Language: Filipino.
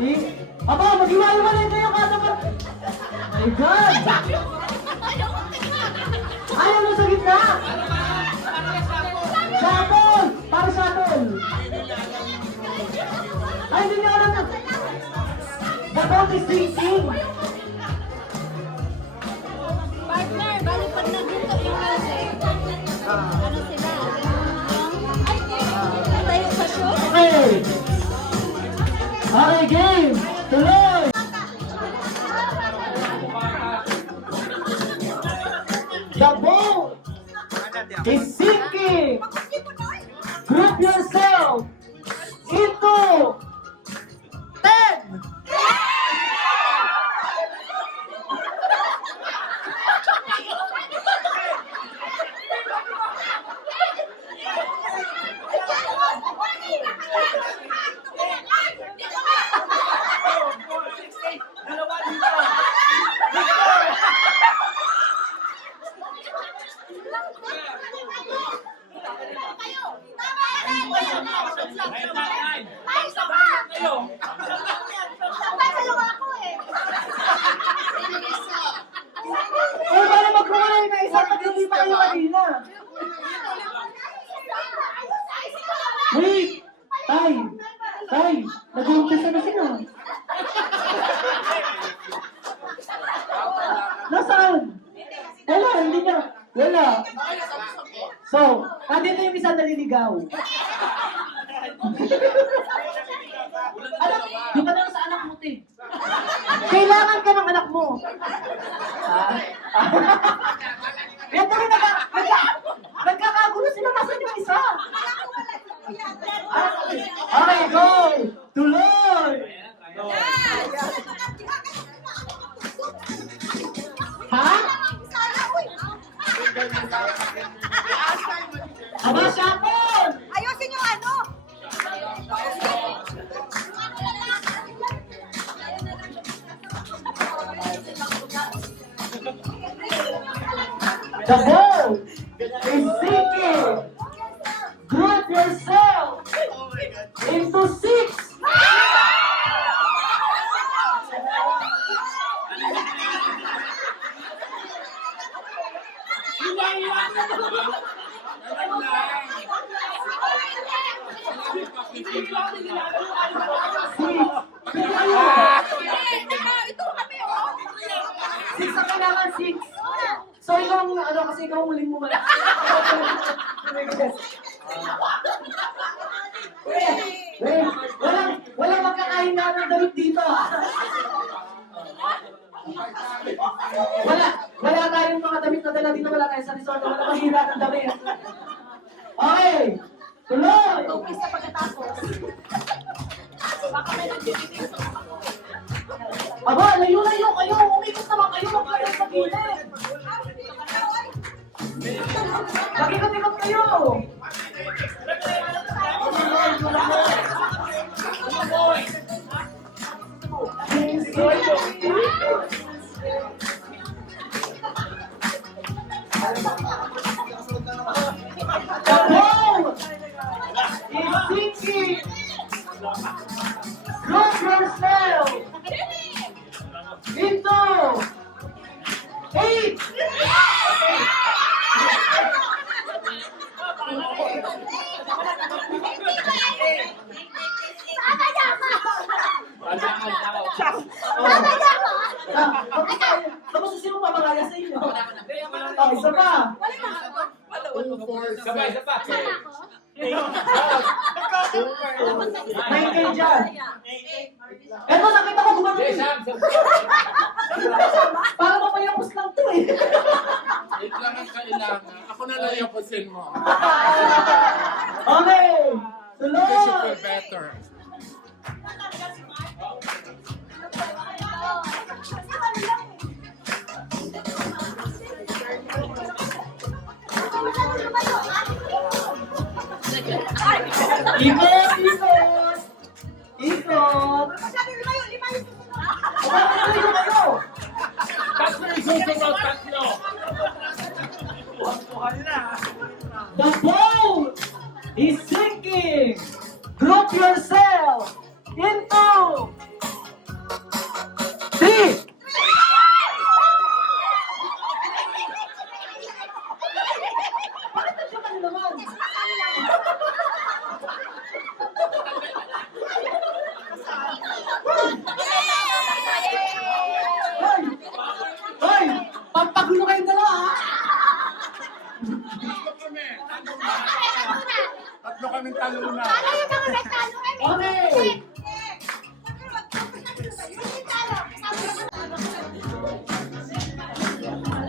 Aba, mag-iwalay kayo kada pa. My God! Ayaw mo sa gitna! Shuttle! Para shuttle! Ay, hindi niya alam na. The boat is sinking! Partner, bali pag nandito yung music, ano sila? Tayo sa show? Okay! Okay, game! Tuloy! The boat is sinking! Group yourself into 10! Eh, paano magkukulay na isa pag hindi pa kayo kanina? Wait! Tay! Tay! Nag-umpisa na sila. Nasaan? Wala, hindi ka. Wala. So, nandito yung isang naliligaw. Anak, di ba na sa anak mo, te? Kailangan ka ng anak mo. Yan tuloy nagkakagulo sila. Nasaan yung isa? Okay, go! Tuloy! Ha? Aba, Shapon! Ayusin yung ano! The boat is sinking. Group yourself into 6. Six ang kailangan, 6. So, ikaw ang ano, kasi ikaw ang huling mo man. Walang magkakahinga ng damit dito, ha? Wala tayong mga damit na dala dito, wala tayo sa resort, wala mahira ng damit. Okay, tuloy! Umpisa pagkatapos. Baka may nagtititin sa Aba, layo-layo kayo, umikot naman kayo, magkakas sa gilid. Mag-ikot-ikot kayo. The boat is sinking. Group yourself into 8. Tapos sino mamangaya sa inyo? Oh, isa pa. Sabay, sabay. May kayo dyan. Eto, nakita ko gumano. Para mapayapos lang to eh. Wait lang ang kailangan. Ako na lang yapusin mo. Okay. Kasi feel Tuloy. better. Ikot, ikot. Ikot. Tatlo yung susunod, tatlo. The boat is sinking. Group yourself into naman. Hoy! Hoy! Pampagulo kayong dalawa, ha? Tatlo kaming taluna. Paano yung mga may talo? Okay!